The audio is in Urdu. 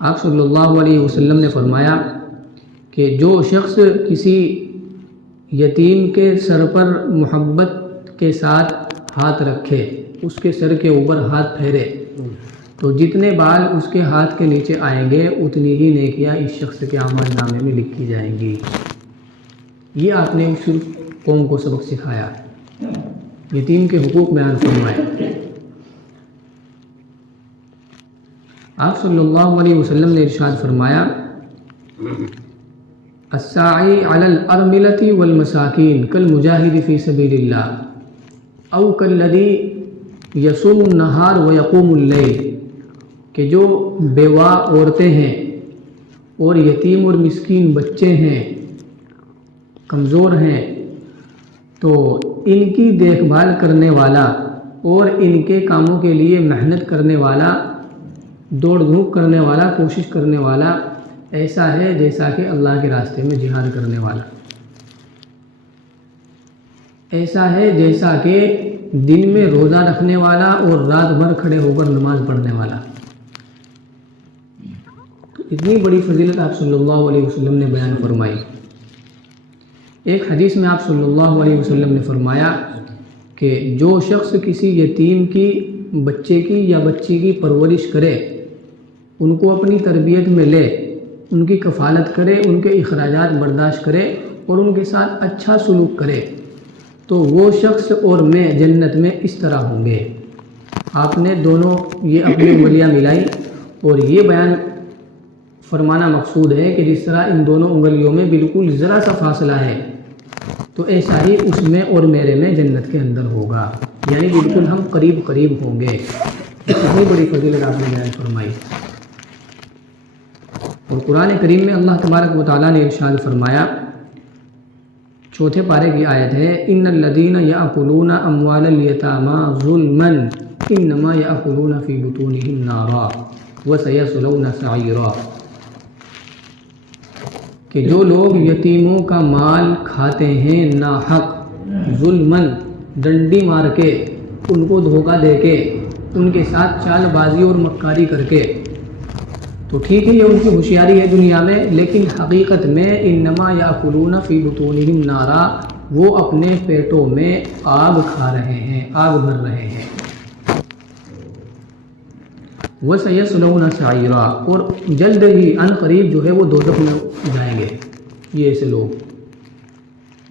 آپ صلی اللہ علیہ وسلم نے فرمایا کہ جو شخص کسی یتیم کے سر پر محبت کے ساتھ ہاتھ رکھے، اس کے سر کے اوپر ہاتھ پھیرے، تو جتنے بال اس کے ہاتھ کے نیچے آئیں گے اتنی ہی نیکیاں اس شخص کے اعمال نامے میں لکھی جائیں گی۔ یہ آپ نے اس قوم کو سبق سکھایا، یتیم کے حقوق بیان فرمائے۔ آپ صلی اللہ علیہ وسلم نے ارشاد فرمایا الساعی علی الارملۃ والمساکین کالمجاہد فی سبیل اللہ او کالذی یصوم النہار ویقوم اللیل، کہ جو بیوہ عورتیں ہیں اور یتیم اور مسکین بچے ہیں، کمزور ہیں، تو ان کی دیکھ بھال کرنے والا اور ان کے کاموں کے لیے محنت کرنے والا، دوڑ دھوپ کرنے والا، کوشش کرنے والا ایسا ہے جیسا کہ اللہ کے راستے میں جہاد کرنے والا، ایسا ہے جیسا کہ دن میں روزہ رکھنے والا اور رات بھر کھڑے ہو کر نماز پڑھنے والا۔ تو اتنی بڑی فضیلت آپ صلی اللہ علیہ وسلم نے بیان فرمائی۔ ایک حدیث میں آپ صلی اللہ علیہ وسلم نے فرمایا کہ جو شخص کسی یتیم کی، بچے کی یا بچی کی پرورش کرے، ان کو اپنی تربیت میں لے، ان کی کفالت کرے، ان کے اخراجات برداشت کرے اور ان کے ساتھ اچھا سلوک کرے، تو وہ شخص اور میں جنت میں اس طرح ہوں گے۔ آپ نے دونوں یہ اپنی انگلیاں ملائی اور یہ بیان فرمانا مقصود ہے کہ جس طرح ان دونوں انگلیوں میں بالکل ذرا سا فاصلہ ہے، تو ایسا ہی اس میں اور میرے میں جنت کے اندر ہوگا، یعنی بالکل ہم قریب قریب ہوں گے۔ اتنی بڑی فضیلت آپ نے بیان فرمائی۔ اور قرآن کریم میں اللہ تبارک و تعالیٰ نے ارشاد فرمایا، چوتھے پارے کی آیت ہے، ان الذین یأکلون اموال الیتامی ظلما انما یأکلون فی بطونہم نارا وسیصلون سعیرا، کہ جو لوگ یتیموں کا مال کھاتے ہیں ناحق، ظلماً، ڈنڈی مار کے، ان کو دھوکہ دے کے، ان کے ساتھ چال بازی اور مکاری کر کے، تو ٹھیک ہے یہ ان کی ہوشیاری ہے دنیا میں، لیکن حقیقت میں انما یاکلون فی بطونہم نارا، وہ اپنے پیٹوں میں آگ کھا رہے ہیں، آگ بھر رہے ہیں۔ وَسَيَصْلَوْنَ سَعِيرًا، اور جلد ہی ان قریب جو ہے وہ دوزخ میں جائیں گے یہ ایسے لوگ۔